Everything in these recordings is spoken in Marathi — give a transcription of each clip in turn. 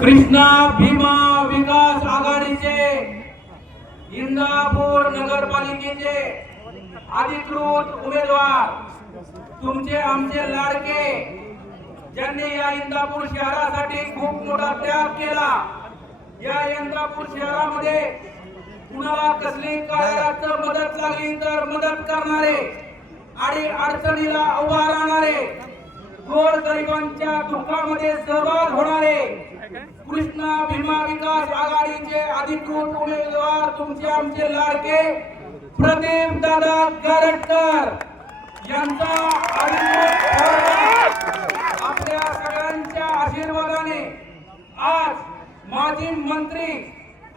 कृष्णा भीमा विकास आघाडीचे इंदापूर नगरपालिकेचे अधिकृत उमेदवार तुमचे आमचे लाडके ज्यांनी या इंदापूर शहरासाठी खूप मोठा त्याग केला या इंदापूर शहरामध्ये कुणाला कसली कार्यात मदत लागली तर मदत करणारे आणि अडचणीला उभा राहणारे गोर गरिबांच्या दुःखामध्ये सहभाग होणारे कृष्णा भीमा विकास आघाडीचे अधिकृत उमेदवार तुमचे आमचे लाडके प्रदीप दादा गारटकर यांचा अधिकृत आपल्या सगळ्यांच्या आशीर्वादाने आज माजी मंत्री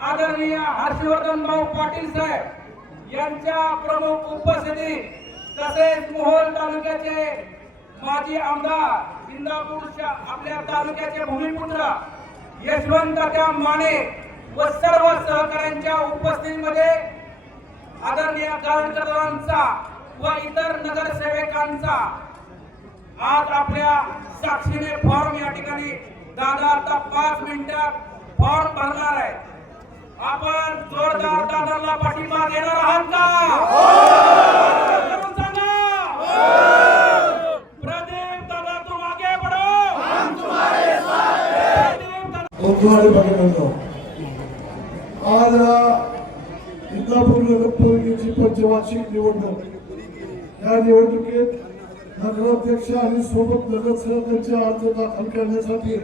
आदरणीय हर्षवर्धन भाऊ पाटील साहेब यांच्या प्रमुख उपस्थितीत तसेच मोहोळ तालुक्याचे माजी आमदार इंदापूरच्या आपल्या तालुक्याचे भूमिपुत्र यशवंत त्या माने व सर्व सहकाऱ्यांच्या उपस्थितीमध्ये आदरणीय गावकरांचा व इतर नगरसेवकांचा आज आपल्या साक्षीने फॉर्म या ठिकाणी दादा आता पाच मिनिटात फॉर्म भरणार आहे आपण जोरदार दादाला पाठिंबा देणार आहात का? प्रदीप दादा बंधुवाडी भागांनो आज इंदापूर पंचवार्षिक निवडणूक या निवडणुकीत नगराध्यक्ष आणि सोबत नगरसेवकांचे अर्ज दाखल करण्यासाठी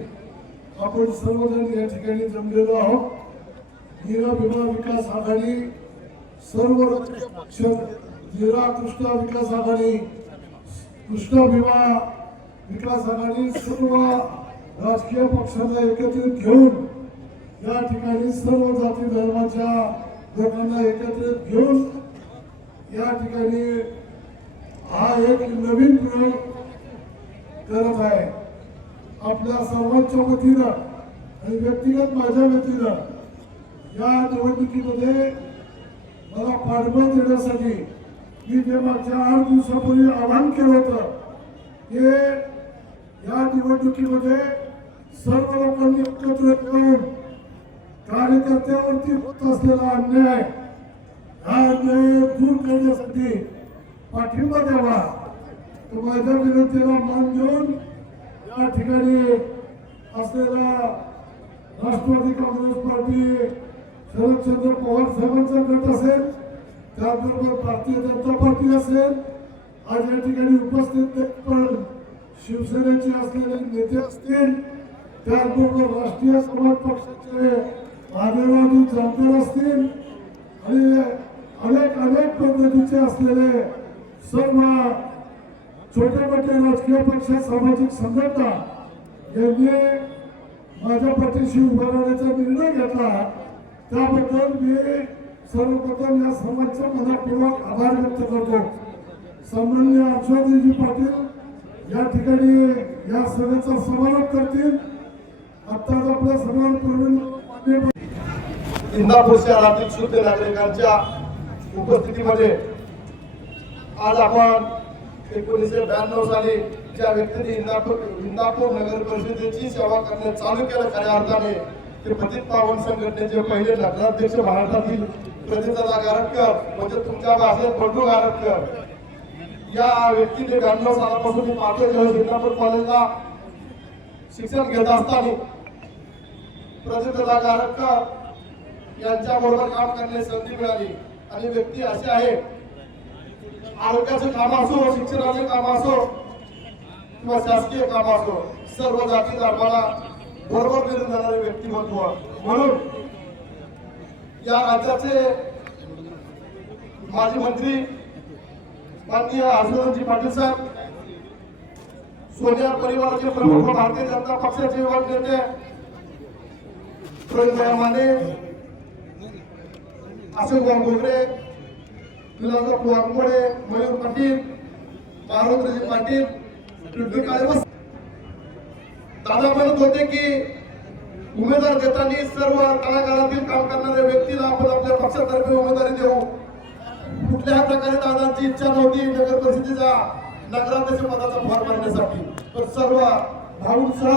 आपण सर्वजण या ठिकाणी जमलेलो आहोत नीरा भीमा विकास आघाडी सर्व राजकीय पक्ष नीरा कृष्णा विकास आघाडी कृष्णा भीमा विकास आघाडी सर्व राजकीय पक्षाला एकत्रित घेऊन या ठिकाणी सर्व जाती धर्माच्या लोकांना एकत्रित घेऊन या ठिकाणी हा एक नवीन प्रयोग करत आहे. आपल्या सर्वांच्या वतीनं आणि व्यक्तिगत माझ्या वतीनं या निवडणुकीमध्ये मला पाठबळ देण्यासाठी मी जे मागच्या आठ दिवसापूर्वी आवाहन केलं होतं ते या निवडणुकीमध्ये सर्व लोकांनी एकत्र येऊन कार्यकर्त्यावरती होत असलेला अन्याय हा अन्याय दूर करण्यासाठी पाठिंबा द्यावा. माझ्या विनंतीला मान देऊन या ठिकाणी असलेला राष्ट्रवादी काँग्रेस पार्टी शरदचंद्र पवार साहेबांचा गट असेल त्याचबरोबर भारतीय जनता पार्टी असेल आज या ठिकाणी उपस्थित पण शिवसेनेचे असलेले नेते असतील त्याचबरोबर राष्ट्रीय समाज पक्षाचे आदरवादी जामदार असतील आणि अनेक अनेक पद्धतीचे असलेले सर्व छोटे मोठे राजकीय पक्ष सामाजिक संघटना यांनी माझ्या पाठीशी उभा राहण्याचा निर्णय घेतला. त्याबद्दल मी सर्वप्रथम या सर्वांचा मनापूर्वक आभार व्यक्त करतो. सन्मान्य हर्षवर्धनजी पाटील या ठिकाणी या सभेचा समारोप करतील. आत्ताच आपल्या सभेवर प्रवीण मान्य इंदापूर शहरातील शुद्ध नागरिकांच्या उपस्थितीमध्ये आज आपण एकोणीसशे ब्याण्णव साली ज्या व्यक्तीने इंदापूर इंदापूर नगर परिषदेची सेवा करणे चालू केलं खऱ्या अर्थाने ते पतित पावन संघटनेचे पहिले नगराध्यक्ष भारतातील प्रदीपदादा गारटकर म्हणजे तुमच्या भाषेत बंडू गारटकर. या व्यक्तीने ब्याण्णव सालापासून पाठवले इंदापूर कॉलेजला शिक्षण घेत असताना प्रदीपदादा गारटकर यांच्या बरोबर काम करण्याची संधी मिळाली. आणि व्यक्ती असे आहे आरोग्याचे काम असो शिक्षणाचे काम असो किंवा शासकीय काम असो सर्व जाती धर्माला बरोबर मिळून जाणारे व्यक्तिमत्व. म्हणून या राज्याचे माजी मंत्री माननीय हर्षवर्धनजी पाटील साहेब सोनिया परिवाराचे प्रमुख भारतीय जनता पक्षाचे युवक नेते प्रवीणभाई माने अशोकभाऊ गोगरे विलासराव वाघमोडे मयूर पाटील मारुद्रजी पाटील पृथ्वी दादा म्हणत होते की उमेदवार देताना सर्व तळागाळातील काम करणाऱ्या व्यक्तीला आपण आपल्या पक्षातर्फे उमेदवारी देऊ. कुठल्याही प्रकारे दादांची इच्छा नव्हती नगर परिषदेचा नगराध्यक्ष पदाचा भर भरण्यासाठी. पण सर्व भाऊंसह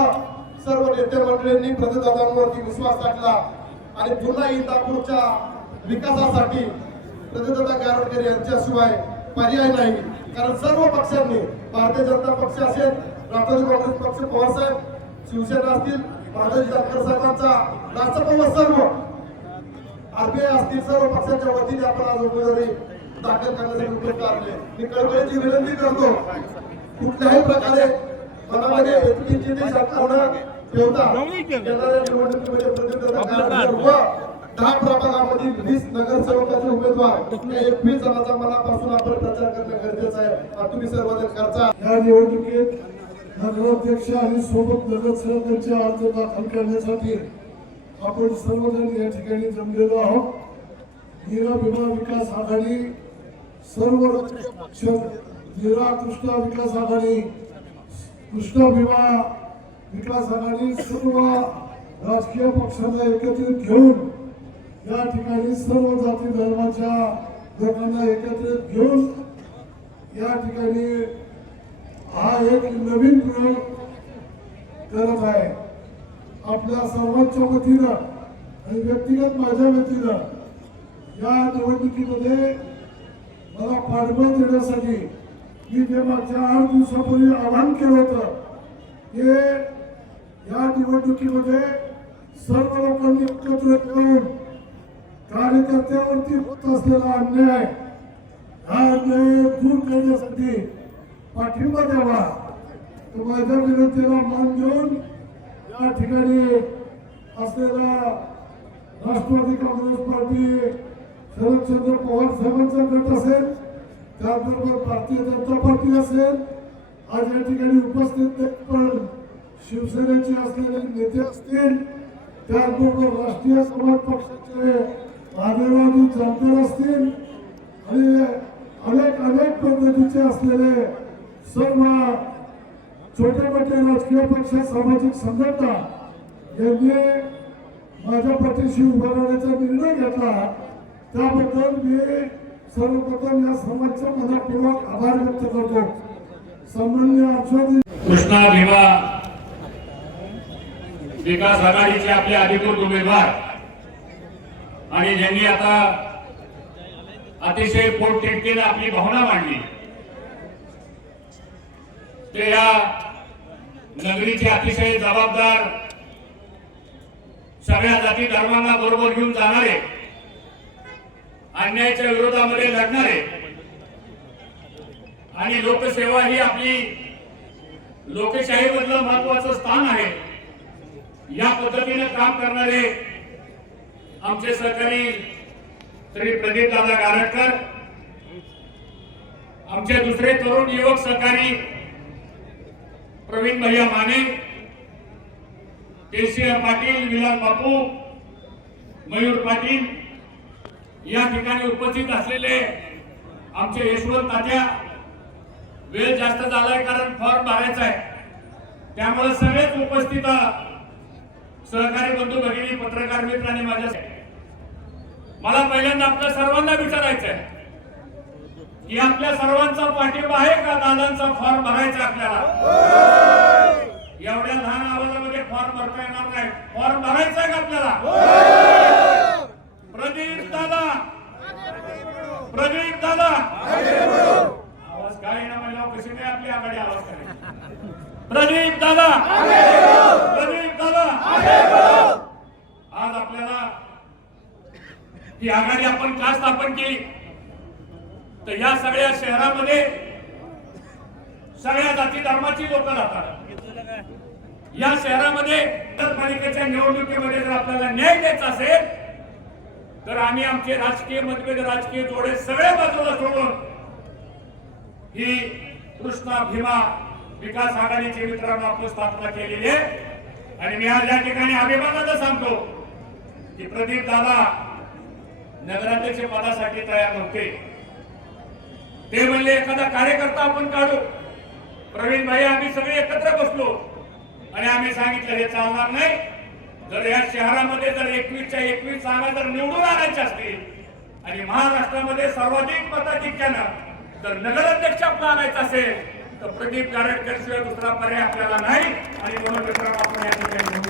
सर्व नेते मंडळींनी प्रतिदादांवरती विश्वास टाकला आणि पुन्हा इंदापूरच्या विकासासाठी प्रतिदादा गारडकर यांच्याशिवाय पर्याय नाही. कारण सर्व पक्षांनी भारतीय जनता पक्ष असेल राष्ट्रवादी काँग्रेस पक्ष पवारसाहेब शिवसेना असतील भारतीय जानकर साहेबांचा राष्ट्रपती सर्व आरबीआय असतील सर्व पक्षांच्या वतीने आपण आज उमेदवारी दाखल करण्यासाठी उपयोग आणले मी कळकळीची विनंती करतो कुठल्याही प्रकारे मनामध्ये व्यक्तीची शंका न ठेवता येणाऱ्या निवडणुकीमध्ये प्रतिनिधित्व व दहा प्रभागामधील वीस नगरसेवकाचे उमेदवार. या एकवीस जणांचा मनापासून आपण प्रचार करणं गरजेचं आहे. आणि तुम्ही सर्वजण करता या निवडणुकीत नगराध्यक्ष आणि सोबत नगरसेवकांचे अर्ज दाखल करण्यासाठी आपण सर्वजण या ठिकाणी जमलेलो आहोत. नीरा भीमा विकास आघाडी सर्व नीरा कृष्णा विकास आघाडी कृष्णा भीमा विकास आघाडी सर्व राजकीय पक्षांना एकत्रित घेऊन या ठिकाणी सर्व जाती धर्माच्या लोकांना एकत्रित घेऊन या ठिकाणी हा एक नवीन प्रयोग करत आहे. आपल्या सर्वांच्या वतीनं आणि व्यक्तिगत माझ्या वतीनं या निवडणुकीमध्ये मला पाठबळ देण्यासाठी मी जे मागच्या आठ दिवसापूर्वी आवाहन केलं होतं ते या निवडणुकीमध्ये सर्व लोकांनी एकत्र येऊन कार्यकर्त्यावरती होत असलेला अन्याय हा अन्याय दूर करण्यासाठी पाठिंबा द्यावा. तर माझ्या विनंतीला मान देऊन या ठिकाणी असलेला राष्ट्रवादी काँग्रेस पार्टी शरदचंद्र पवार साहेबांचा गट असेल त्याचबरोबर भारतीय जनता पार्टी असेल आज या ठिकाणी उपस्थित पण शिवसेनेचे असलेले नेते असतील त्याचबरोबर राष्ट्रीय समाज पक्षाचे आदिवासी जामदार असतील आणि अनेक अनेक पद्धतीचे असलेले सर्व छोटे मोठे राजकीय पक्ष सामाजिक संघटना यांनी माझ्या पाठीशी उभा राहण्याचा निर्णय घेतला. त्याबद्दल मी सर्वप्रथम या समाजचा मनापूर्वक आभार व्यक्त करतो. सन्मान्य कृष्णा भीमा विकास आघाडीचे आपले अधिकृत उमेदवार. आणि ज्यांनी आता अतिशय पोटतिडकीनं आपली भावना मांडली ते या नगरीचे अतिशय जबाबदार सगळ्या जाती धर्मांना बरोबर घेऊन जाणारे अन्यायाच्या विरोधामध्ये लढणारे आणि लोकसेवा ही आपली लोकशाही मधलं महत्वाचं स्थान आहे. या पद्धतीने काम करणारे आमचे सहकारी श्री प्रदीप दादा गारटकर आमचे दुसरे तरुण युवक सहकारी प्रवीण भैया माने केसीआर पाटील विलास बापू मयूर पाटील या ठिकाणी उपस्थित असलेले आमचे यशवंत तात्या वेळ जास्त झालाय कारण फॉर्म भरायचा आहे. त्यामुळे सगळेच उपस्थित सहकारी बंधू भगिनी पत्रकार मित्र आणि माझ्या मला पहिल्यांदा आपल्या सर्वांना विचारायचं आहे की आपल्या सर्वांचा पाठिंबा आहे का दादांचा फॉर्म भरायचा आपल्याला? एवढ्या लहान आवाजामध्ये फॉर्म भरता येणार नाही. फॉर्म भरायचा आहे का आपल्याला? प्रदीप दादा. प्रदीप दादा. आवाज काय ना महिला कशी काय आपली आघाडी आवाज काय प्रदीप दादा प्रदीप दादा आज आपल्याला ही आघाडी आपण का स्थापन केली? तर या सगळ्या शहरामध्ये सगळ्या जाती धर्माची लोक राहतात. या शहरामध्ये नगरपालिकेच्या निवडणुकीमध्ये जर आपल्याला न्याय द्यायचा असेल तर आम्ही आमचे राजकीय मतभेद राजकीय जोडे सगळे बाजूला सोडून ही कृष्णा भीमा विकास आघाडीचे मित्रांनो आपण स्थापना केलेली आहे. आणि मी आज या ठिकाणी अभिमानानं सांगतो की प्रदीप दादा नगराध्यक्ष पदासाठी तयार नव्हते. ते म्हणले एखादा कार्यकर्ता आपण काढू. प्रवीण भाई आम्ही सगळे एकत्र बसलो. आणि आम्ही सांगितलं हे चालणार नाही. जर या शहरामध्ये जर एकवीसच्या एकवीस जागा जर निवडून आणायच्या असतील आणि महाराष्ट्रामध्ये सर्वाधिक मताधिक्यानं जर नगराध्यक्ष आपला आणायचा असेल तर प्रदीप गारटकर शिवाय दुसरा पर्याय आपल्याला नाही आणि म्हणून आपण या ठिकाणी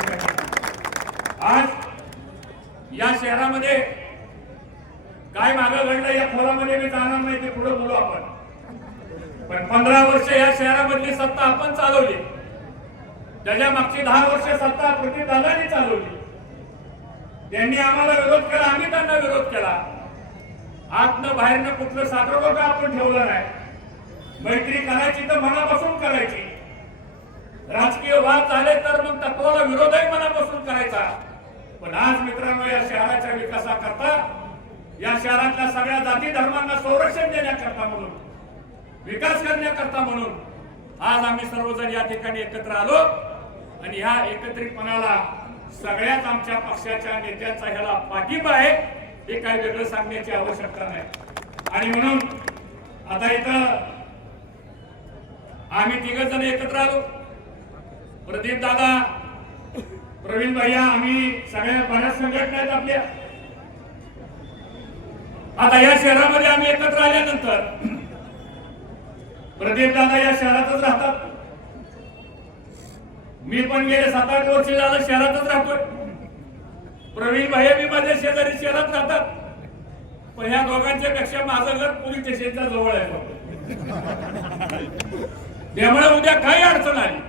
आज या शहरामध्ये काय मागं घडलं या खोलामध्ये मी जाणार नाही ते पुढे बोलू आपण. पण पंधरा वर्ष या शहरामधली सत्ता आपण चालवली. त्याच्या मागची दहा वर्ष सत्ता प्रदीप दादांनी चालवली. त्यांनी आम्हाला विरोध केला आम्ही त्यांना विरोध केला. आतनं बाहेरनं कुठलं साखर आपण ठेवलं नाही. मैत्री करायची तर मनापासून करायची. राजकीय वाद झाले तर मग तत्वाला विरोधही मनापासून करायचा. पण आज मित्रांनो या शहराच्या विकासाकरता या शहरातल्या सगळ्या जाती धर्मांना संरक्षण देण्याकरता म्हणून विकास करण्याकरता म्हणून आज आम्ही सर्वजण या ठिकाणी एकत्र आलो आणि ह्या एकत्रितपणाला सगळ्याच आमच्या पक्षाच्या नेत्यांचा ह्याला पाठिंबा आहे हे काही वेगळं सांगण्याची आवश्यकता नाही. आणि म्हणून आता इथं आम्ही तिघ जण एकत्र आलो. प्रदीप दादा प्रवीण भैया आम्ही सगळ्या बऱ्याच संघटना आहेत आपल्या. आता या शहरामध्ये आम्ही एकत्र आल्यानंतर प्रदीप दादा या शहरातच राहतात. मी पण गेले सात आठ वर्ष झालं शहरातच राहतोय. प्रवीण भाई मी माझ्या शेजारी शहरात राहतात. पण ह्या दोघांच्या पेक्षा माझं घर पोलीस स्टेशनच्या जवळ आहे. त्यामुळे उद्या काही अडचण आली.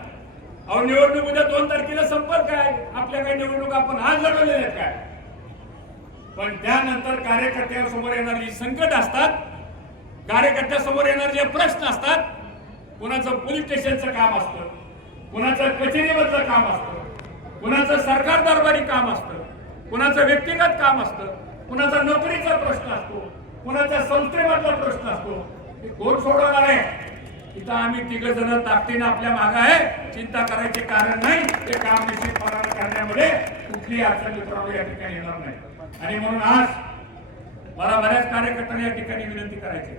अहो निवडणूक उद्या दोन तारखेला संपर्क आहे आपल्या काही निवडणूक आपण आज लढवलेल्या आहेत काय? पण त्यानंतर कार्यकर्त्यांसमोर येणारी संकट असतात कार्यकर्त्यासमोर येणारे जे प्रश्न असतात कुणाचं पोलीस स्टेशनचं काम असतं कुणाचं कचेरीमधलं काम असतं कुणाचं सरकार दरबारी काम असतं कुणाचं व्यक्तिगत काम असतं कुणाचा नोकरीचा प्रश्न असतो कुणाचा संस्थेमधला प्रश्न असतो हे कोण सोडवणार आहे? इथं आम्ही तिघ जण ताकदीनं आपल्या माग आहे. चिंता करायचे कारण नाही. ते काम निश्चितपणानं करण्यामध्ये कुठलीही अडचण मित्रांनो या ठिकाणी येणार नाही. आणि म्हणून आज मला बऱ्याच कार्यकर्त्यांना या ठिकाणी विनंती करायची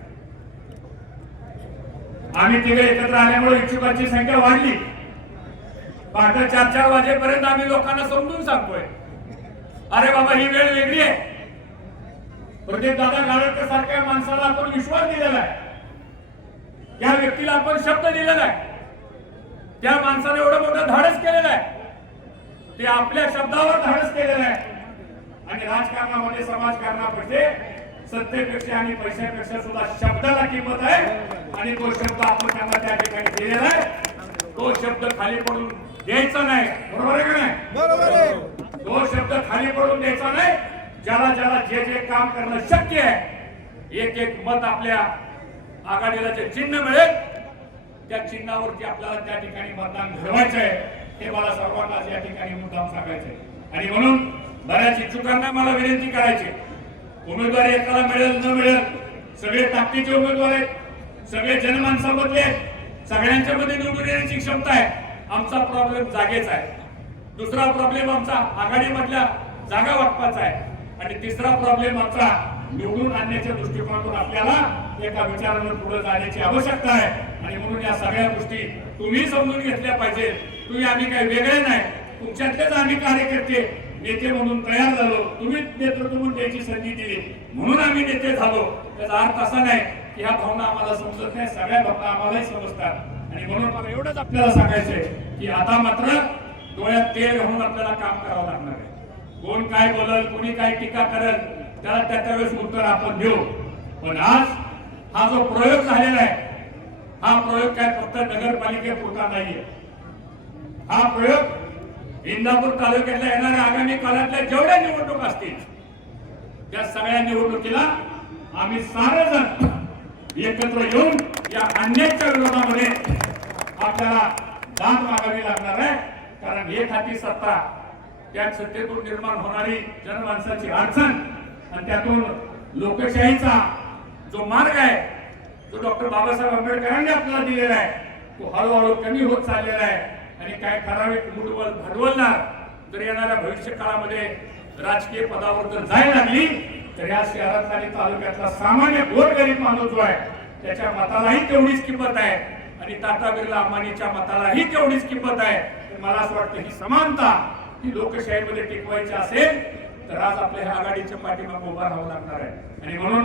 आम्ही तिघे एकत्र आल्यामुळे इच्छुकांची संख्या वाढली. पहाटे चार चार वाजेपर्यंत आम्ही लोकांना समजून सांगतोय. अरे बाबा ही वेळ वेगळी आहे. प्रदीप दादा गाळकर सारख्या माणसाला आपण विश्वास दिलेला आहे. त्या व्यक्तीला आपण शब्द दिलेला आहे. त्या माणसाने एवढं मोठं धाडस केलेलं आहे. ते आपल्या शब्दावर धाडस केलेलं आहे. आणि राजकारणामध्ये समाजकारणामध्ये सत्तेपेक्षा आणि पैशापेक्षा सुद्धा शब्दाला किंमत आहे. आणि तो शब्द आपण त्यांना त्या ठिकाणी दिलेला आहे. तो शब्द खाली पडून द्यायचा नाही. बरोबर आहे का नाही? तो शब्द खाली पडून द्यायचा नाही. ज्याला ज्याला जे जे काम करणं शक्य आहे एक एक मत आपल्या आघाडीला जे चिन्ह मिळेल त्या चिन्हावरती आपल्याला त्या ठिकाणी मतदान घडवायचं आहे. हे मला सर्वांना या ठिकाणी मुद्दाम सांगायचं आहे. आणि म्हणून बऱ्याच इच्छुकांना मला विनंती करायची. उमेदवारी एकाला मिळेल न मिळेल सगळे ताकदीचे उमेदवार आहेत सगळे जनमानसामधले आहेत सगळ्यांच्या मध्ये निवडून येण्याची क्षमता आहे. आमचा प्रॉब्लेम जागेचा आहे. दुसरा प्रॉब्लेम आमचा आघाडीमधल्या जागा वाटपाचा आहे. आणि तिसरा प्रॉब्लेम आमचा निवडून आणण्याच्या दृष्टिकोनातून आपल्याला एका विचारावर पुढे जाण्याची आवश्यकता आहे. आणि म्हणून या सगळ्या गोष्टी तुम्ही समजून घेतल्या पाहिजे तुम्ही आम्ही काही वेगळे नाही. तुमच्यातलेच आम्ही कार्यकर्ते नेते म्हणून तयार झालो. तुम्ही नेतृत्व म्हणून त्याची संधी दिली. म्हणून आम्ही नेते झालो. त्याचा अर्थ असा नाही की ह्या भावना आम्हाला समजत नाही. सगळ्या भावना आम्हालाही समजतात. आणि म्हणून मला एवढंच आपल्याला सांगायचंय की आता मात्र डोळ्यात तेल घालून आपल्याला काम करावं लागणार आहे. कोण काय बोलल कोणी काय टीका करल त्याला त्या त्यावेळेस उत्तर आपण देऊ. पण आज हा जो प्रयोग झालेला आहे हा प्रयोग काय फक्त नगरपालिकेपुरता नाहीये. हा प्रयोग इंदापूर तालुक्यातल्या येणाऱ्या आगामी काळातल्या जेवढ्या निवडणूक असतील त्या सगळ्या निवडणुकीला आम्ही सारेजण एकत्र येऊन या अन्यायच्या विरोधामध्ये आपल्याला दाद मागावी लागणार आहे. कारण एक हाती सत्ता त्या सत्तेतून निर्माण होणारी जनमानसाची अडचण आणि त्यातून लोकशाहीचा जो मार्ग आहे जो डॉक्टर बाबासाहेब आंबेडकरांनी आपल्याला दिलेला आहे तो हळूहळू कमी होत चाललेला आहे. आणि काय ठराविक मुठवल भांडवलदार जर येणाऱ्या भविष्य काळामध्ये राजकीय पदावर जर जायला लागली तर या शहरातला आणि तालुक्यातला सामान्य गोरगरीब माणूस जो आहे त्याच्या मतालाही तेवढीच किंमत आहे. आणि टाटा बिर्ला अंबानीच्या मतालाही तेवढीच किंमत आहे. मला असं वाटतं ही समानता ही लोकशाहीमध्ये टिकवायची असेल तर आज आपल्या ह्या आघाडीच्या पाठीमागे उभा राहावं लागणार आहे. आणि म्हणून